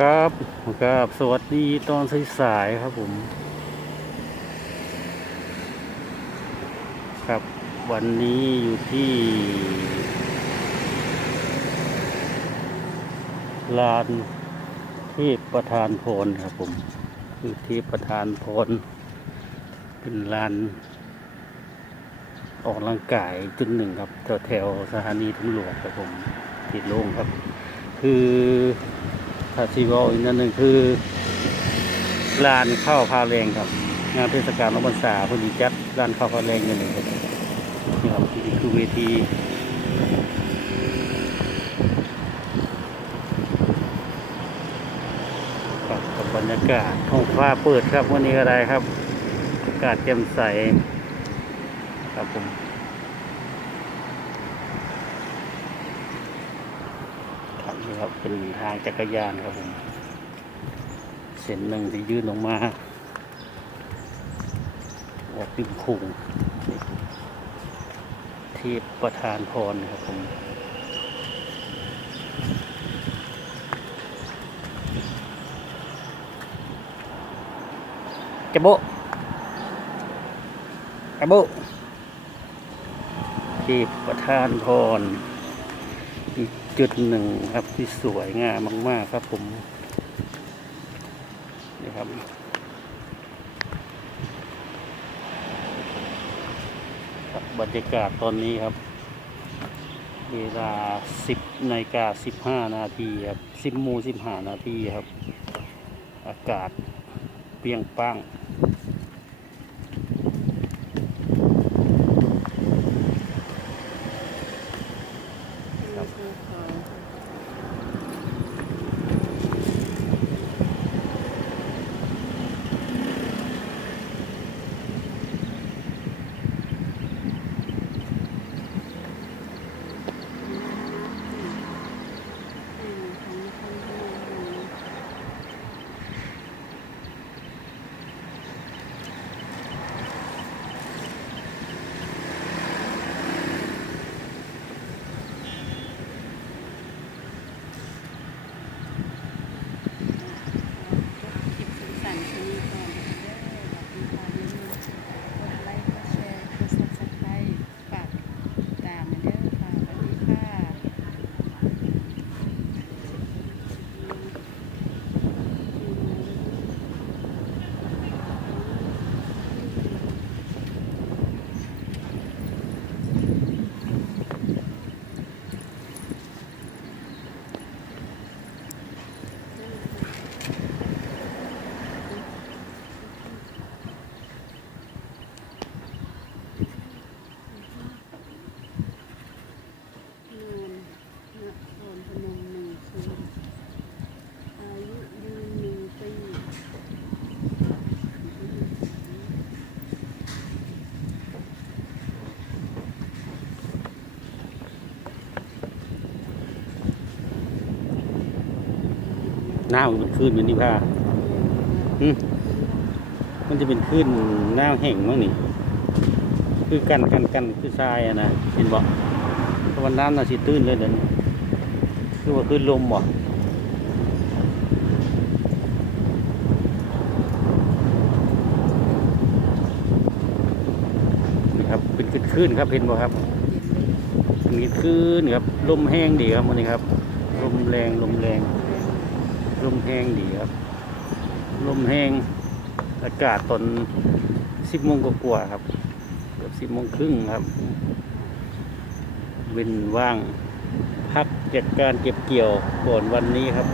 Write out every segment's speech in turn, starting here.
ครับครับ สวัสดีตอนสายๆครับผม ครับวันนี้อยู่ที่ ลานเทพประธานพรครับผม คือเทพประธานพรเป็นลานออกกำลังกายจุดหนึ่งครับแถวแถวสถานีตำรวจครับผมติดโล่งครับ คือาซีวอลอีกนั่นหนึ่งคือลานข้าวพาแรงครับ งานเทศกาลรับพรรษาพอดีจัดลานข้าวพาแรงกันหนึ่งครับนี่ครับนี่คือเวทีบกับบรรยากาศท้องฟ้าเปิดครับวันนี้ก็ได้ครับ อากาศแจ่มใสครับผม ครับนี่ครับ เป็นทางจักรยานครับผม เส้นหนึ่งที่ยื่นออกมาออกริมคุงเทพประธานพรครับผมจะโบะจะโบะเทพประธานพร จุดหนึ่งครับที่สวยงามมากๆครับผมนี่ครับบรรยากาศตอนนี้ครับ เวลา 10นาฬิกา15 นาทีครับ 10โมง15 นาทีครับ อากาศเปรียงปัง หน้ามันขึ้นเป็นนิพาอืมมันจะเป็นขึ้นหน้าแห่งมั้งนี่ คือกันกันกันคือทรายอะนะเห็นบ่เพราะวันน้ำน่ะสิตื้นเลยเดี๋ยวนี้คือว่าขึ้นลมบ่นี่ครับเป็นขึ้นขึ้นครับเห็นบ่ครับเป็นขึ้นครับลมแห้งดีครับวันนี้ครับ ลมแรงลมแรง ลมแห้งดีครับ ลมแห้งอากาศตอนสิบโมงกว่าครับ เกือบสิบโมงครึ่งครับ เว้นว่าง พักจากการเก็บเกี่ยวก่อนวันนี้ครับ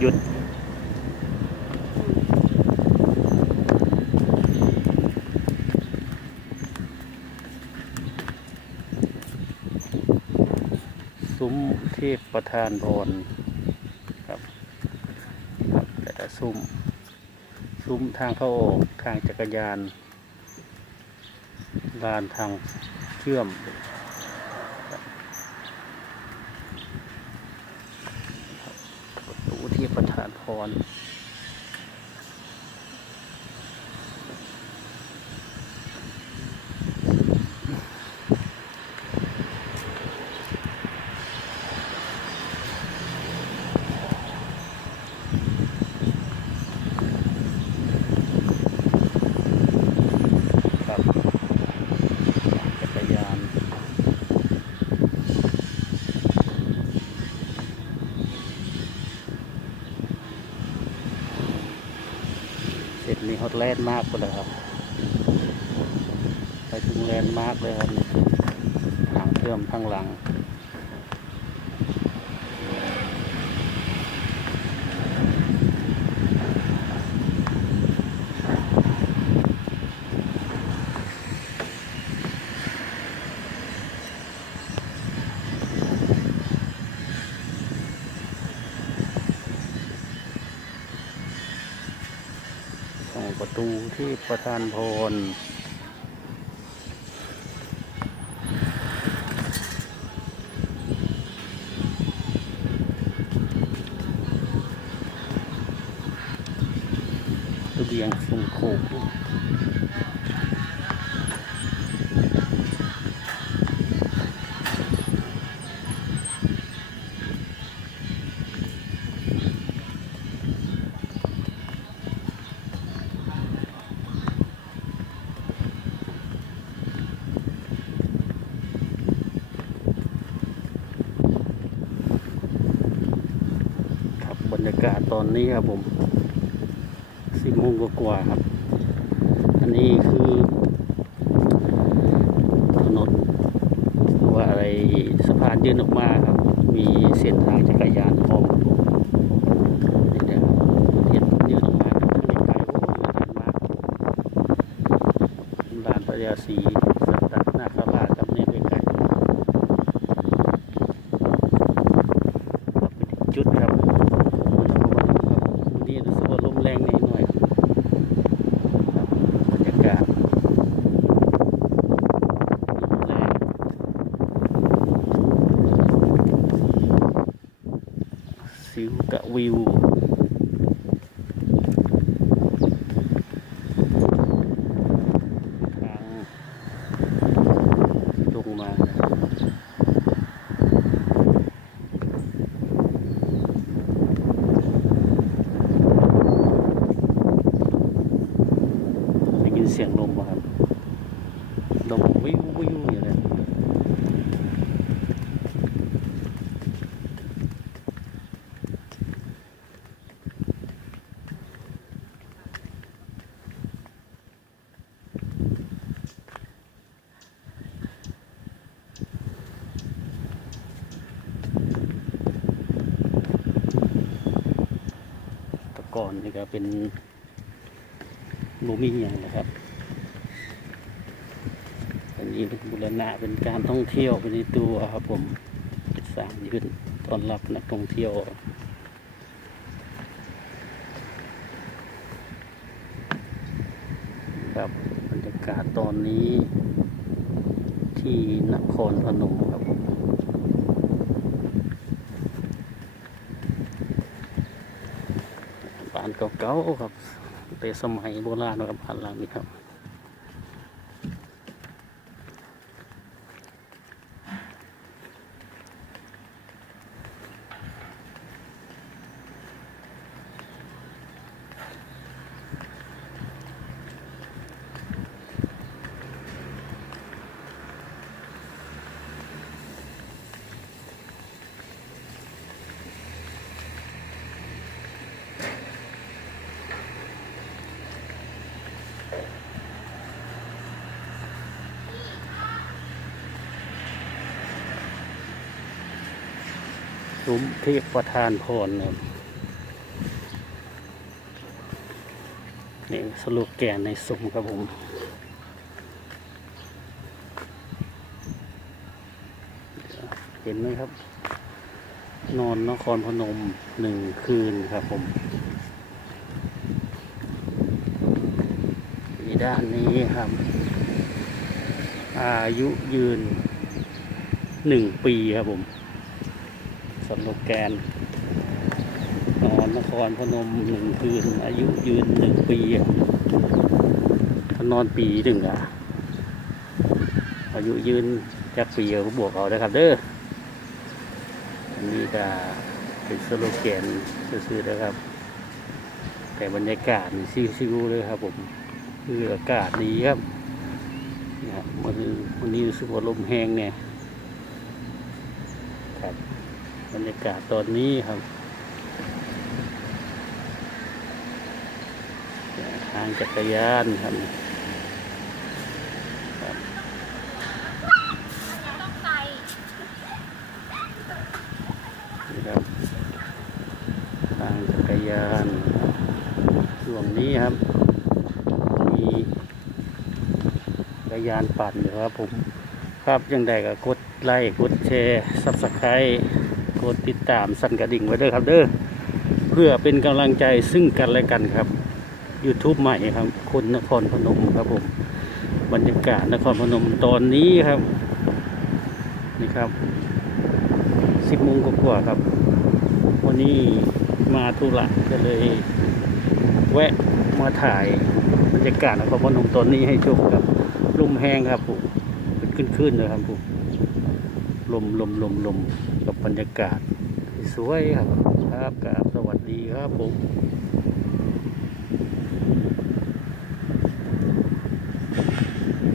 หยุดซุ้มเทพประธานพรครับครับแต่ละ ซุ้ม ซุ้มทางเข้าออกทางจักรยานลานทางเชื่อม ประตูที่ประธานพร เสร็จนี่ฮอตแลนด์มากไปเลยครับ ไปถึงแลนด์มากเลยครับทางเชื่อมทางหลัง ตูที่ประธานพรระเบียงสุงโขงคากาศตอนนี้ครับผมสิบโมงกว่าครับ อันนี้คือถนนว่าอะไรสะพานยื่นออกมาครับ มีเส้นทางจักรยานออมนี่นะครับเห็นยื่นออกมาครับทางไกลๆโอ้ยน่าทานมากลานพระยาศรีสัตตนาคราชครับนี่ใกล้ๆครับเป็นอีกจุดครับ วันนี้รู้สึกว่าลมแรงนิดหน่อยครับบรรยากาศลมแรงสิวกะวิวทางลงมานะครับได้ยินเสียงลมป่ะครับลมวิววิวอย่างนี้ย แตะ ก่อนนี่ก็เป็นบูมีอย่างนะครับอันนี้เป็นบุรณะเป็นการท่องเที่ยวไปในตัวครับผมสร้างยืนต้อนรับนักท่องเที่ยวครับบรรยากาศตอนนี้ที่นครพนมครับผม บ้านเก่าๆครับแต่สมัยโบราณครับบ้านหลังนี้ครับ ซุ้มเทพประธานพรนะนี่สโลแกนในซุ้มครับผมเห็นไหมครับ นอนนครพนมหนึ่งคืนครับผมอีด้านนี้ครับ อายุยืนหนึ่งปีครับผม สโลแกน นอนนครพนมหนึ่งคืน อายุยืนหนึ่งปีอะถ้านอนปีหนึ่งอะ อายุยืนจากปีก็บวกเอาได้ครับเด้ออันนี้ก็เป็นสโลแกนซื่อๆนะครับ แต่บรรยากาศนี่ซิวๆเลยครับผมคืออากาศดีครับเนี่ยวันนี้วันนี้รู้สึกว่าลมแห้งเนี่ย ครับ บรรยากาศตอนนี้ครับ ทางจักรยานครับครับทางจักรยานช่วงนี้ครับ มีจักรยานปั่นอยู่ครับผม ครับยังไดก็กดไลค์กดแชร์ซับสไครต์ กดติดตามสั่นกระดิ่งไว้ด้อครับเด้อเพื่อเป็นกำลังใจซึ่งกันและกันครับ YouTube ใหม่ครับ คนนครพนมครับผมบรรยากาศนครพนมตอนนี้ครับ นี่ครับสิบโมงกว่าครับ วันนี้มาธุระก็เลย แวะมาถ่ายบรรยากาศนครพนมตอนนี้ให้ชมครับลมแห้งครับผมเป็นขึ้นๆเลยครับผม ลมลมลมลมกับบรรยากาศ สวยครับ ครับกราบสวัสดีครับผม